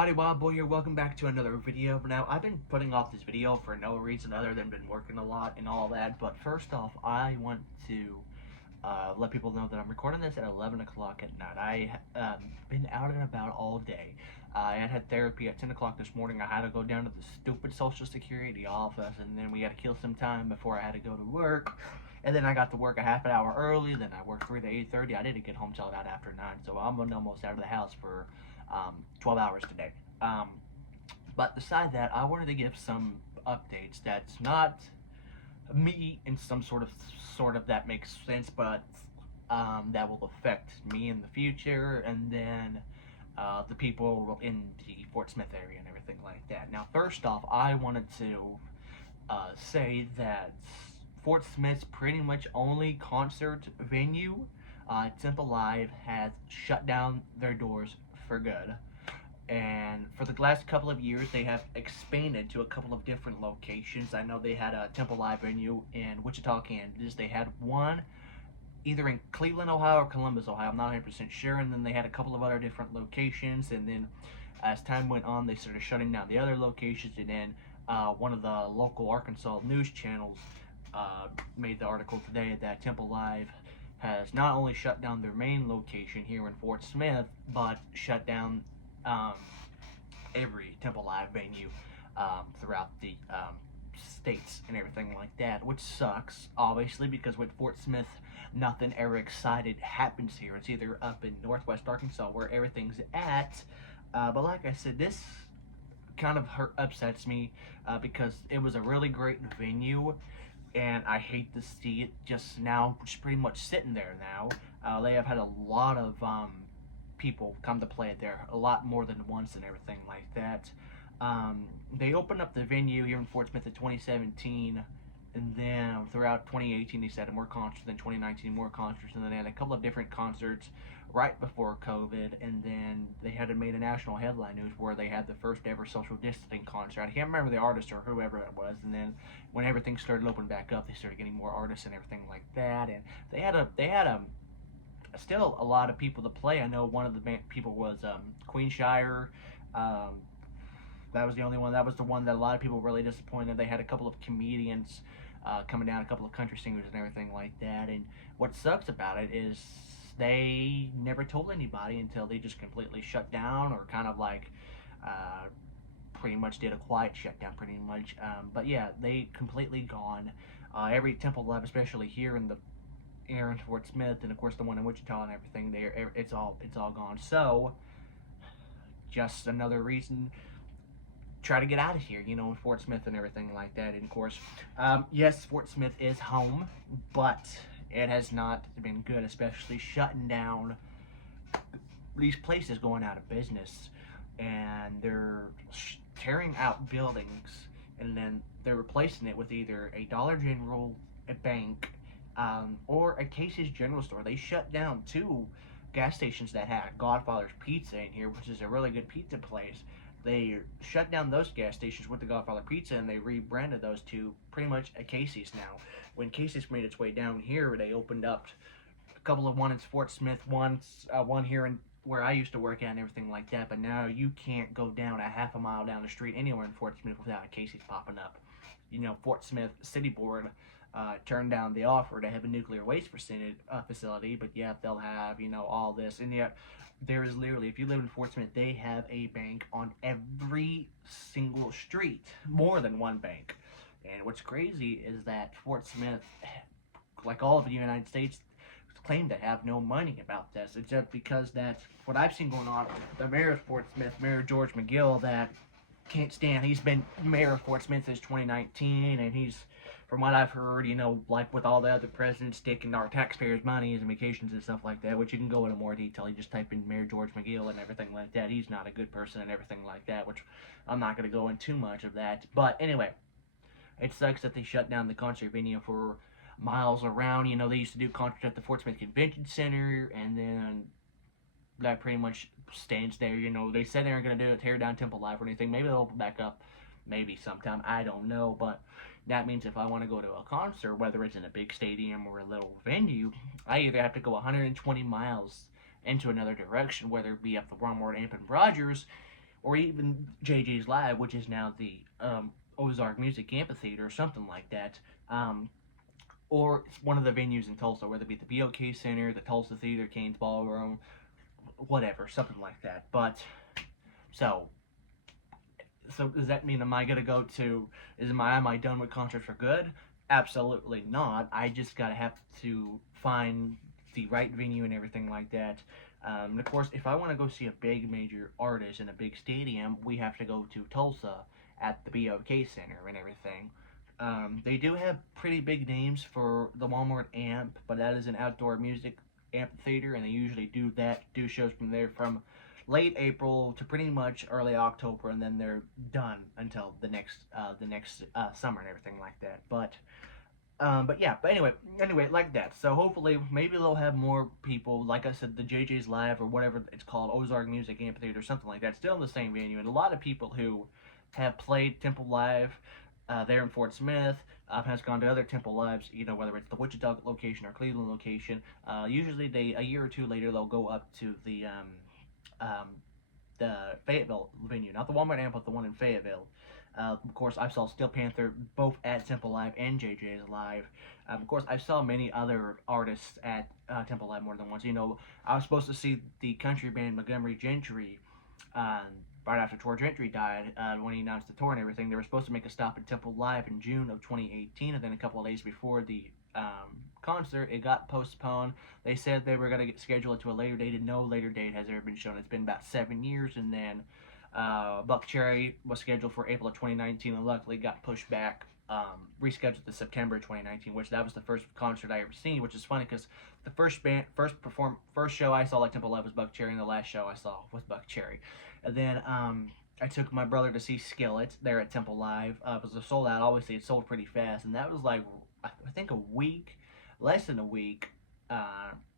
everybody, Wild Boy here. Welcome back to another video. Now, I've been putting off this video for no reason other than been working a lot and all that. But first off, I want to let people know that I'm recording this at 11 o'clock at night. I been out and about all day. I had therapy at 10 o'clock this morning. I had to go down to the stupid Social Security office, and then we had to kill some time before I had to go to work. And then I got to work a half an hour early. Then I worked 3 to 8:30. I didn't get home till about after 9, so I'm almost out of the house for 12 hours today. But beside that, I wanted to give some updates that's not me in some sort of that makes sense, but that will affect me in the future, and then the people in the Fort Smith area and everything like that. Now, first off, I wanted to say that Fort Smith's pretty much only concert venue, Temple Live, has shut down their doors for good. And for the last couple of years, they have expanded to a couple of different locations. I know they had a Temple Live venue in Wichita, Kansas. They had one either in Cleveland, Ohio, or Columbus, Ohio. I'm not 100% sure. And then they had a couple of other different locations. And then as time went on, they started shutting down the other locations. And then one of the local Arkansas news channels made the article today that Temple Live has not only shut down their main location here in Fort Smith, but shut down every Temple Live venue throughout the states and everything like that, which sucks, obviously, because with Fort Smith, nothing ever excited happens here. It's either up in northwest Arkansas where everything's at, but like I said, this kind of upsets me because it was a really great venue, and I hate to see it just pretty much sitting there now. They have had a lot of people come to play there, a lot more than once and everything like that. They opened up the venue here in Fort Smith in 2017, and then throughout 2018 they said more concerts, then 2019 more concerts, and then they had a couple of different concerts right before COVID, and then they had made a national headline news where they had the first ever social distancing concert. I can't remember the artist or whoever it was, and then when everything started opening back up, they started getting more artists and everything like that, and they had still a lot of people to play. I know one of the people was Queenshire. That was the only one. That was the one that a lot of people were really disappointed. They had a couple of comedians coming down, a couple of country singers and everything like that. And what sucks about it is they never told anybody until they just completely shut down, or kind of like pretty much did a quiet shutdown pretty much. But yeah, they completely gone. Every Temple Live, especially here in Fort Smith, and of course the one in Wichita and everything there, it's all gone. So just another reason, try to get out of here, in Fort Smith and everything like that. And of course, yes, Fort Smith is home, but it has not been good, especially shutting down these places going out of business, and they're tearing out buildings, and then they're replacing it with either a Dollar General, a bank, or a Casey's General Store. They shut down 2 gas stations that had Godfather's Pizza in here, which is a really good pizza place. They shut down those gas stations with the Godfather Pizza, and they rebranded those to pretty much a Casey's now. When Casey's made its way down here, they opened up a couple of one in Fort Smith, one here in where I used to work at and everything like that. But now you can't go down a half a mile down the street anywhere in Fort Smith without a Casey's popping up. Fort Smith City Board turned down the offer to have a nuclear waste facility, but yet they'll have, all this. And yet there is literally, if you live in Fort Smith, they have a bank on every single street, more than one bank. And what's crazy is that Fort Smith, like all of the United States, claim to have no money about this. It's just because that's what I've seen going on. The mayor of Fort Smith, Mayor George McGill, that can't stand. He's been mayor of Fort Smith since 2019, and he's, from what I've heard, like with all the other presidents taking our taxpayers' money and vacations and stuff like that, which you can go into more detail. You just type in Mayor George McGill and everything like that. He's not a good person and everything like that, which I'm not going to go into too much of that. But anyway, it sucks that they shut down the concert venue for miles around. They used to do concerts at the Fort Smith Convention Center, and then that pretty much stands there. They said they aren't going to do a tear down Temple Live or anything. Maybe they'll open back up maybe sometime, I don't know. But that means if I want to go to a concert, whether it's in a big stadium or a little venue, I either have to go 120 miles into another direction, whether it be up the Walmart Amp and Rogers, or even JJ's Live, which is now the Ozark Music Amphitheater or something like that. Or it's one of the venues in Tulsa, whether it be the BOK Center, the Tulsa Theater, Kane's Ballroom, whatever, something like that. But so, so does that mean am I gonna go to? Am I done with concerts for good? Absolutely not. I just gotta have to find the right venue and everything like that. And of course, if I want to go see a big major artist in a big stadium, we have to go to Tulsa at the BOK Center and everything. They do have pretty big names for the Walmart Amp, but that is an outdoor music amphitheater, and they usually do shows from there from late April to pretty much early October, and then they're done until the next summer and everything like that. But yeah, but anyway, like that. So hopefully, maybe they'll have more people. Like I said, the JJ's Live or whatever it's called, Ozark Music Amphitheater or something like that, still in the same venue. And a lot of people who have played Temple Live there in Fort Smith has gone to other Temple Lives. Whether it's the Wichita location or Cleveland location. Usually, a year or two later, they'll go up to um, the Fayetteville venue, not the Walmart Amp, but the one in Fayetteville. Of course, I saw Steel Panther both at Temple Live and JJ's Live. Of course, I saw many other artists at Temple Live more than once. I was supposed to see the country band Montgomery Gentry right after Tor Gentry died when he announced the tour and everything. They were supposed to make a stop at Temple Live in June of 2018, and then a couple of days before the concert, it got postponed. They said they were going to get scheduled to a later date, and no later date has ever been shown. It's been about 7 years, and then Buck Cherry was scheduled for April of 2019 and luckily got pushed back, rescheduled to September 2019, which that was the first concert I ever seen, which is funny because the first show I saw at Temple Live was Buck Cherry, and the last show I saw was Buck Cherry. And then I took my brother to see Skillet there at Temple Live. It was a sold out. Obviously, it sold pretty fast, and that was like I think less than a week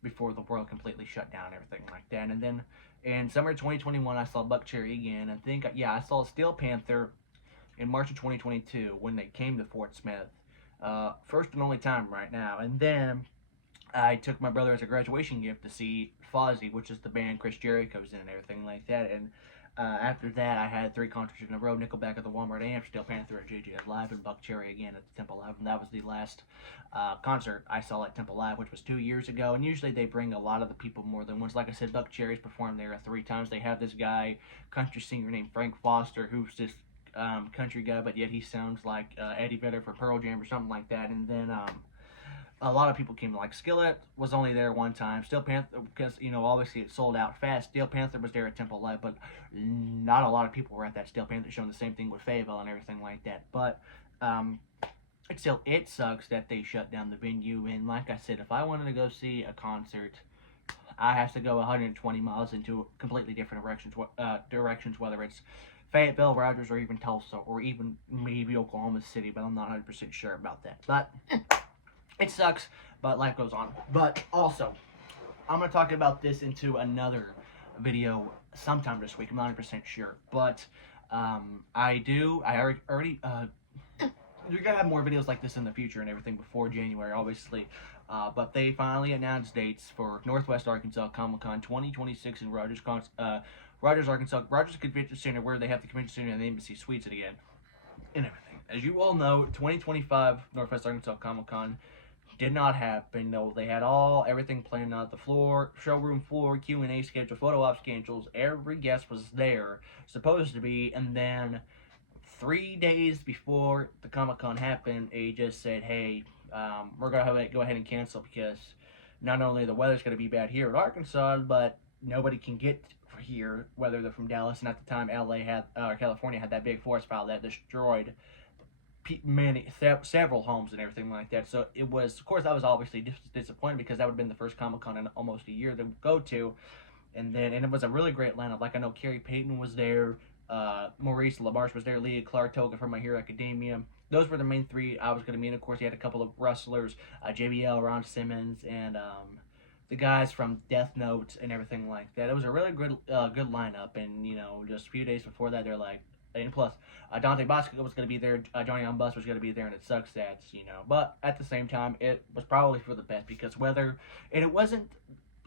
before the world completely shut down and everything like that. And then in summer 2021, I saw Buck Cherry again. I saw Steel Panther in March of 2022 when they came to Fort Smith. First and only time right now. And then I took my brother as a graduation gift to see Fozzy, which is the band Chris Jericho's in and everything like that. And after that, I had 3 concerts in a row: Nickelback at the Walmart Amp, Steel Panther at JJ's Live, and Buck Cherry again at the Temple Live. And that was the last concert I saw at Temple Live, which was 2 years ago. And usually they bring a lot of the people more than once. Like I said, Buck Cherry's performed there 3 times. They have this guy, country singer named Frank Foster, who's this country guy, but yet he sounds like Eddie Vedder from Pearl Jam or something like that. And then a lot of people came, like Skillet was only there one time. Steel Panther, because obviously it sold out fast. Steel Panther was there at Temple Live, but not a lot of people were at that Steel Panther show. And the same thing with Fayetteville and everything like that. But it sucks that they shut down the venue. And like I said, if I wanted to go see a concert, I have to go 120 miles into completely different directions, whether it's Fayetteville, Rogers, or even Tulsa, or even maybe Oklahoma City, but I'm not 100% sure about that. But it sucks, but life goes on. But also, I'm going to talk about this into another video sometime this week. I'm not 100% sure. But I already you're going to have more videos like this in the future and everything before January, obviously. But they finally announced dates for Northwest Arkansas Comic-Con 2026 in Rogers, Arkansas, Rogers Convention Center, where they have the convention center and the Embassy Suites again, and everything. As you all know, 2025 Northwest Arkansas Comic-Con did not happen. Though they had everything planned out, the floor, showroom floor, Q&A schedule, photo op schedules. Every guest was there, supposed to be, and then 3 days before the Comic-Con happened, they just said, hey, we're going to go ahead and cancel because not only the weather's going to be bad here in Arkansas, but nobody can get here, whether they're from Dallas, and at the time California had that big forest fire that destroyed several homes and everything like that. So it was, of course, I was obviously disappointed because that would have been the first Comic-Con in almost a year to go to. And it was a really great lineup. Like, I know Carrie Payton was there, Maurice LaMarche was there, Leah Clark Toga from My Hero Academia. Those were the main 3 I was going to meet. And of course, you had a couple of wrestlers, JBL, Ron Simmons, and the guys from Death Note and everything like that. It was a really good lineup. And just a few days before that, they're like, and plus, Dante Bosco was going to be there, Johnny on Bus was going to be there, and it sucks but at the same time, it was probably for the best because it wasn't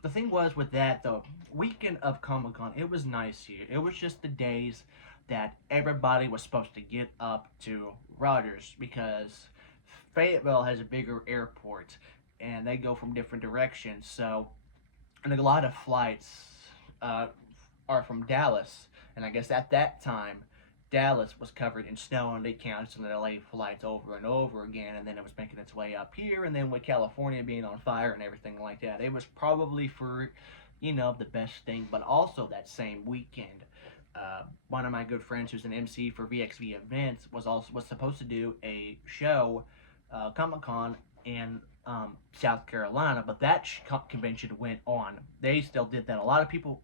the thing was with that, the weekend of Comic Con, it was nice here. It was just the days that everybody was supposed to get up to Rogers because Fayetteville has a bigger airport and they go from different directions. So, and a lot of flights uh, are from Dallas. And I guess at that time, Dallas was covered in snow and they canceled the LA flights over and over again, and then it was making its way up here, and then with California being on fire and everything like that, it was probably for, the best thing. But also that same weekend, one of my good friends who's an MC for VXV events was supposed to do a show, Comic Con in South Carolina, but that convention went on. They still did that. A lot of people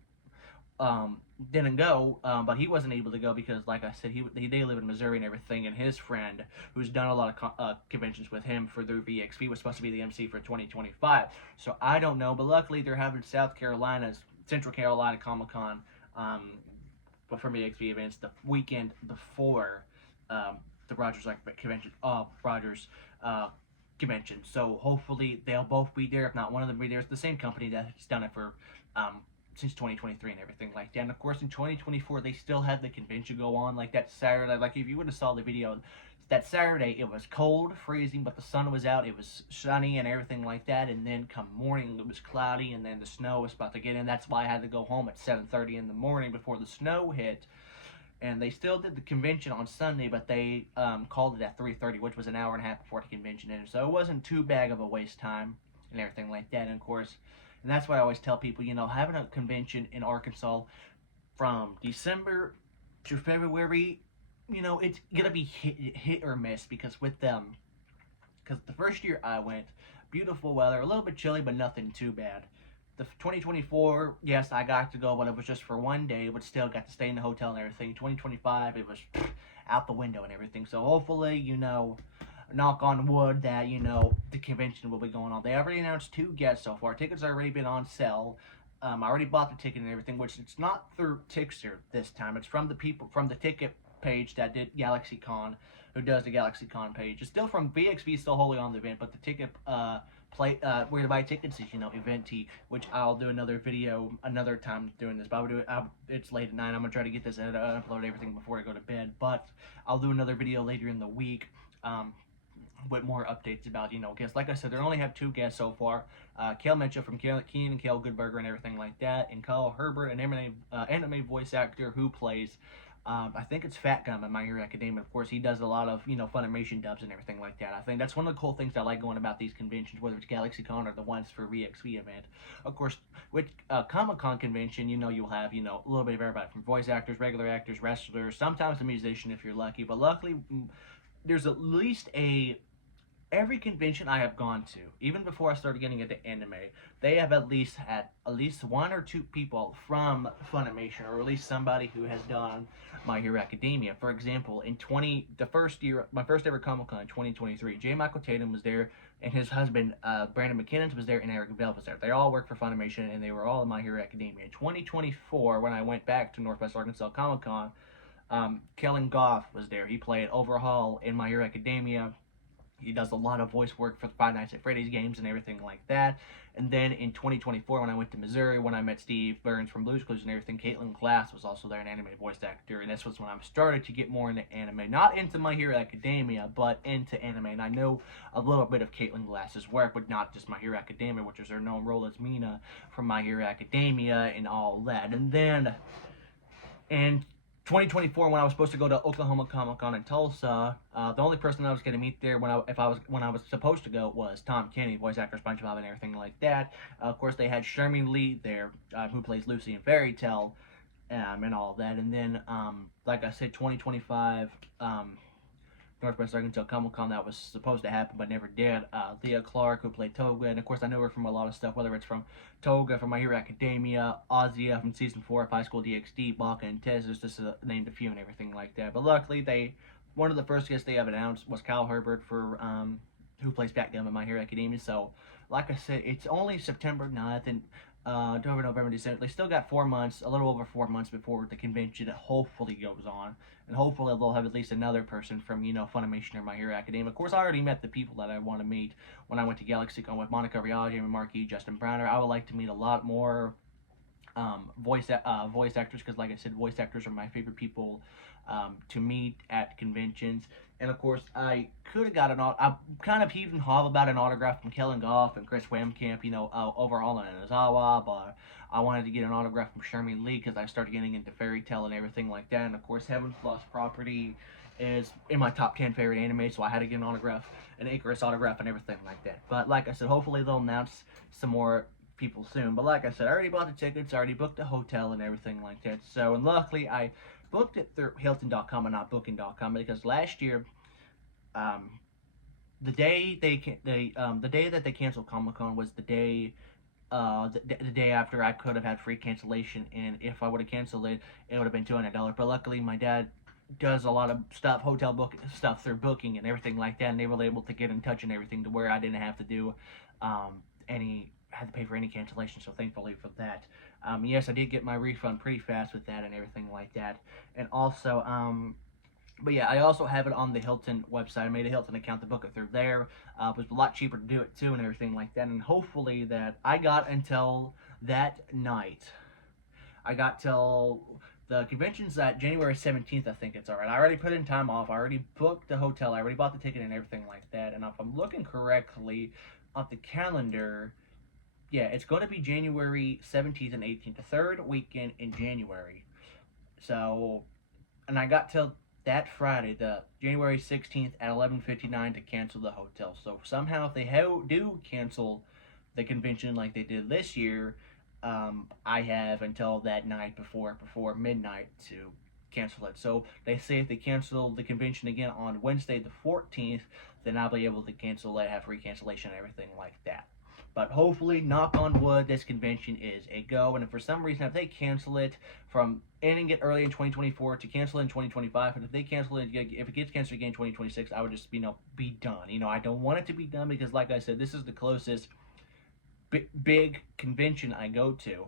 didn't go, but he wasn't able to go because, like I said, they live in Missouri and everything, and his friend, who's done a lot of conventions with him for their VXV, was supposed to be the MC for 2025. So I don't know, but luckily they're having Central Carolina Comic Con, but for VXV events the weekend before the Rogers convention. So hopefully they'll both be there. If not one of them be there, it's the same company that's done it for since 2023 and everything like that. And of course in 2024 they still had the convention go on, like that Saturday. Like if you would have saw the video, that Saturday it was cold, freezing, but the sun was out, it was sunny and everything like that. And then come morning it was cloudy, and then the snow was about to get in. That's why I had to go home at 7:30 in the morning before the snow hit. And they still did the convention on Sunday, but they called it at 3:30, which was an hour and a half before the convention ended. So it wasn't too bad of a waste time and everything like that. And of course, and that's why I always tell people, having a convention in Arkansas from December to February, it's gonna be hit or miss, because with them, because the first year I went, beautiful weather, a little bit chilly, but nothing too bad. The 2024, yes, I got to go, but it was just for one day, but still got to stay in the hotel and everything. 2025, it was out the window and everything. So hopefully, knock on wood, that, the convention will be going on. They already announced 2 guests so far. Tickets have already been on sale. I already bought the ticket and everything, which it's not through Tixter this time. It's from the people from the ticket page that did GalaxyCon, who does the GalaxyCon page. It's still from VXV, still wholly on the event, but the ticket where to buy tickets is, Eventee, which I'll do another video another time doing this. But I'll do it. It's late at night. I'm gonna try to get this upload everything before I go to bed. But I'll do another video later in the week. With more updates about, guests. Like I said, they only have 2 guests so far. Cale Mitchell from Keenan and Kale Goodburger and everything like that, and Kyle Herbert, an anime voice actor who plays, I think it's Fat Gum in My Hero Academia. Of course, he does a lot of, Funimation dubs and everything like that. I think that's one of the cool things I like going about these conventions, whether it's GalaxyCon or the ones for VXV event. Of course, with Comic-Con convention, you'll have, a little bit of everybody, from voice actors, regular actors, wrestlers, sometimes a musician if you're lucky. But luckily, there's at least every convention I have gone to, even before I started getting into anime, they have at least had 1 or 2 people from Funimation, or at least somebody who has done My Hero Academia. For example, in my first ever Comic Con in 2023, J. Michael Tatum was there, and his husband, Brandon McKinnon, was there, and Eric Bell was there. They all worked for Funimation, and they were all in My Hero Academia. In 2024, when I went back to Northwest Arkansas Comic Con, Kellen Goff was there. He played Overhaul in My Hero Academia. He does a lot of voice work for the Five Nights at Freddy's games and everything like that. And then in 2024, when I went to Missouri, when I met Steve Burns from Blue's Clues and everything, Caitlin Glass was also there, an anime voice actor. And this was when I started to get more into anime. Not into My Hero Academia, but into anime. And I know a little bit of Caitlin Glass's work, but not just My Hero Academia, which is her known role as Mina from My Hero Academia and all that. And then in 2024, when I was supposed to go to Oklahoma Comic Con in Tulsa, the only person I was going to meet there when I was supposed to go was Tom Kenny, voice actor, SpongeBob, and everything like that. Of course, they had Sherman Lee there, who plays Lucy in Fairy Tale, and all of that. And then, like I said, 2025. Northwest Arkansas Comic Con, that was supposed to happen but never did. Leah Clark, who played Toga, and of course I know her from a lot of stuff, whether it's from Toga from My Hero Academia, Ozia from Season 4 of High School DxD, Baka and Tez, just named a few and everything like that. But luckily, one of the first guests they have announced was Kyle Herbert, who plays Fat Gum in My Hero Academia. So, like I said, it's only September 9th, and October, November, December. They still got 4 months, a little over 4 months before the convention hopefully goes on, and hopefully they'll have at least another person from Funimation or My Hero Academia. Of course, I already met the people that I want to meet when I went to GalaxyCon with Monica Rial, Jamie Markey, Justin Browner. I would like to meet a lot more voice actors, because like I said, voice actors are my favorite people to meet at conventions. And of course, I could have got I'm kind of heaving haw about an autograph from Kellen Goff and Chris Wamkamp, overall in Ozawa, but I wanted to get an autograph from Shermie Lee because I started getting into Fairy Tail and everything like that. And of course, Heaven's Lost Property is in my top 10 favorite anime, so I had to get an autograph, an Icarus autograph, and everything like that. But like I said, hopefully they'll announce some more people soon. But like I said, I already bought the tickets, I already booked the hotel and everything like that. So, and luckily I booked it through Hilton.com and not Booking.com, because last year, the day the day that they canceled Comic Con was the day. The day after I could have had free cancellation, and if I would have canceled it, it would have been $200. But luckily, my dad does a lot of stuff, hotel book stuff through Booking and everything like that, and they were able to get in touch and everything to where I didn't have to do had to pay for any cancellation. So thankfully for that. Yes, I did get my refund pretty fast with that and everything like that, and also but yeah, I also have it on the Hilton website. I made a Hilton account to book it through there. It was a lot cheaper to do it too and everything like that. And hopefully that I got until that night. I got till the convention's at January 17th, I think it's alright. I already put in time off. I already booked the hotel. I already bought the ticket and everything like that. And if I'm looking correctly on the calendar, yeah, it's going to be January 17th and 18th, the third weekend in January. So, and I got till that Friday, the January 16th at 11:59 to cancel the hotel. So somehow, if they do cancel the convention like they did this year, I have until that night before midnight to cancel it. So they say if they cancel the convention again on Wednesday the 14th, then I'll be able to cancel it, have free cancellation and everything like that. But hopefully, knock on wood, this convention is a go. And if for some reason, if they cancel it from ending it early in 2024 to cancel it in 2025, and if they cancel it, if it gets canceled again in 2026, I would just, be done. I don't want it to be done because, like I said, this is the closest big convention I go to.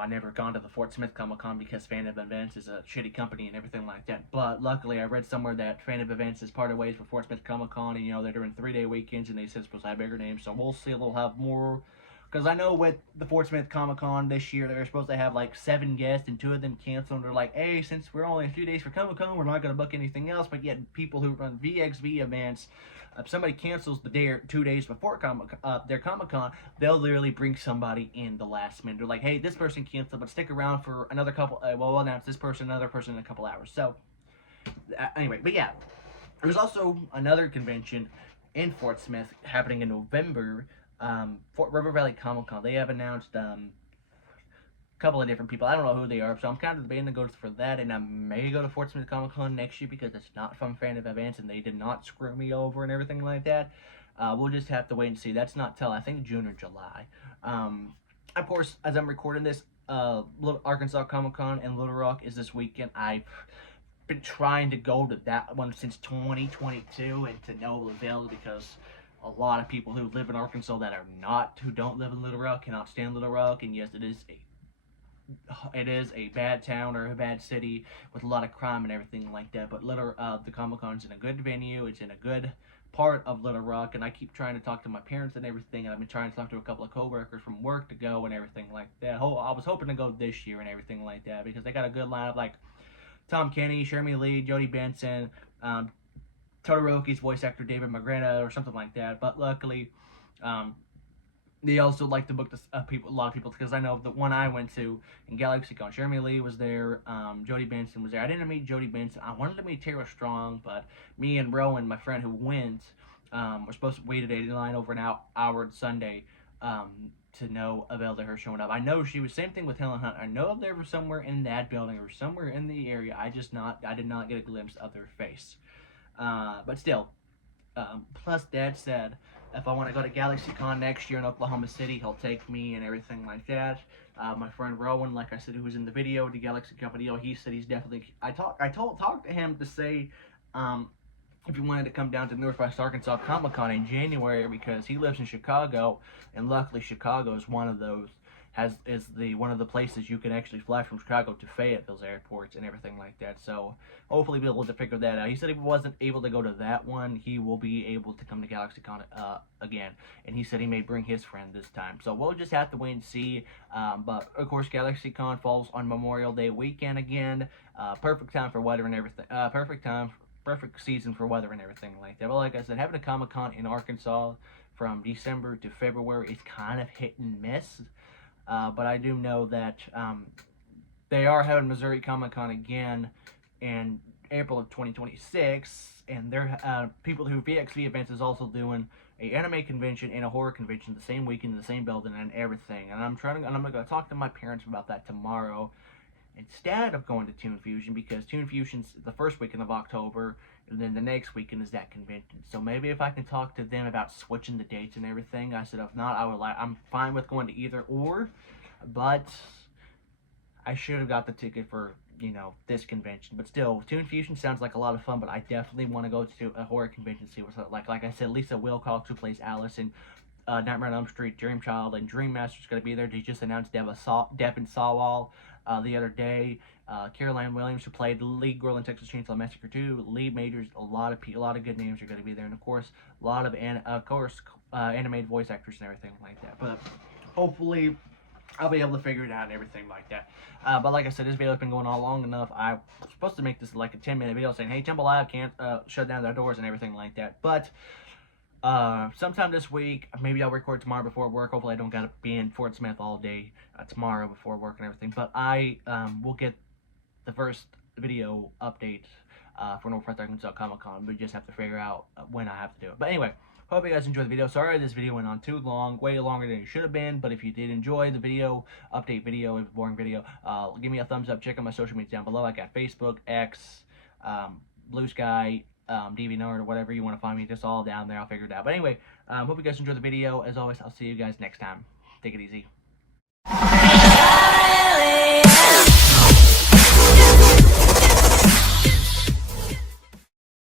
I never gone to the Fort Smith Comic Con because Fan of Events is a shitty company and everything like that. But luckily, I read somewhere that Fan of Events is parted ways with Fort Smith Comic Con, and they're doing 3-day weekends, and they said supposed to have bigger names. So we'll see. They'll have more. Because I know with the Fort Smith Comic Con this year, they're supposed to have like 7 guests, and 2 of them canceled. And they're like, hey, since we're only a few days for Comic Con, we're not going to book anything else. But yet, people who run VXV events, if somebody cancels the day or 2 days before their Comic Con, they'll literally bring somebody in the last minute. They're like, hey, this person canceled, but stick around for another couple. We'll announce this person, another person in a couple hours. So, anyway, but yeah, there's also another convention in Fort Smith happening in November. Fort River Valley Comic Con. They have announced a couple of different people. I don't know who they are, so I'm kind of debating to go for that, and I may go to Fort Smith Comic Con next year because it's not from Fan of Events, and they did not screw me over and everything like that. We'll just have to wait and see. That's not till, I think, June or July. Of course, as I'm recording this, Arkansas Comic Con in Little Rock is this weekend. I've been trying to go to that one since 2022, and to no avail because a lot of people who live in Arkansas who don't live in Little Rock cannot stand Little Rock, and yes, it is a bad town or a bad city with a lot of crime and everything like that. But the Comic Con's in a good venue. It's in a good part of Little Rock, and I keep trying to talk to my parents and everything. And I've been trying to talk to a couple of coworkers from work to go and everything like that. I was hoping to go this year and everything like that because they got a good lineup like Tom Kenny, Shermie Lee, Jodie Benson, Todoroki's voice actor David Magreta or something like that. But luckily, they also like to book a lot of people because I know the one I went to in GalaxyCon, Shermie Lee was there, Jodie Benson was there. I didn't meet Jodie Benson. I wanted to meet Tara Strong, but me and Rowan, my friend who went, were supposed to wait at 89 over an hour Sunday to no avail to her showing up. I know she was same thing with Helen Hunt. I know they were somewhere in that building or somewhere in the area. I did not get a glimpse of their face. But still, plus Dad said if I want to go to GalaxyCon next year in Oklahoma City, he'll take me and everything like that. My friend Rowan, like I said, who was in the video, the Galaxy Company, he said he's definitely. I talked to him to say, if he wanted to come down to Northwest Arkansas Comic Con in January, because he lives in Chicago, and luckily Chicago is one of those is the one of the places you can actually fly from Chicago to Fayetteville's airports and everything like that. So hopefully be able to figure that out. He said if he wasn't able to go to that one, he will be able to come to GalaxyCon again, and he said he may bring his friend this time. So we'll just have to wait and see. But of course, GalaxyCon falls on Memorial Day weekend again. Perfect time for weather and everything. Perfect season for weather and everything like that. But like I said, having a Comic-Con in Arkansas from December to February is kind of hit and miss. But I do know that they are having Missouri Comic-Con again in April of 2026, and they're people who VXV Events is also doing a anime convention and a horror convention the same weekend in the same building and everything. And I'm going to talk to my parents about that tomorrow, instead of going to Toon Fusion, because Toon Fusion's the first weekend of October, and then the next weekend is that convention. So maybe if I can talk to them about switching the dates and everything. I said if not, I'm fine with going to either or, but I should have got the ticket for this convention. But still, Toon Fusion sounds like a lot of fun. But I definitely want to go to a horror convention, see what's like. Like I said, Lisa Wilcox, who plays Alice in Nightmare on Elm Street, Dream Child, and Dream Master's going to be there. They just announced Devin Sawall the other day. Caroline Williams, who played the lead girl in Texas Chainsaw Massacre 2, Lee Majors, a lot of good names are going to be there, and of course, a lot of animated voice actors and everything like that. But hopefully, I'll be able to figure it out and everything like that. But like I said, this video's been going on long enough. I was supposed to make this like a 10-minute video saying, hey, Temple Live can't shut down their doors and everything like that. But sometime this week, maybe I'll record tomorrow before work. Hopefully I don't gotta be in Fort Smith all day tomorrow before work and everything. But I will get the first video update for Northwest Arkansas Comic Con. We just have to figure out when I have to do it. But anyway, hope you guys enjoyed the video. Sorry this video went on too long, way longer than it should have been. But if you did enjoy the video, update video, it was a boring video, give me a thumbs up. Check out my social media down below. I got Facebook, X, Blue Sky, DeviantArt, or whatever you want to find me. Just all down there. I'll figure it out. But anyway, hope you guys enjoyed the video. As always, I'll see you guys next time. Take it easy.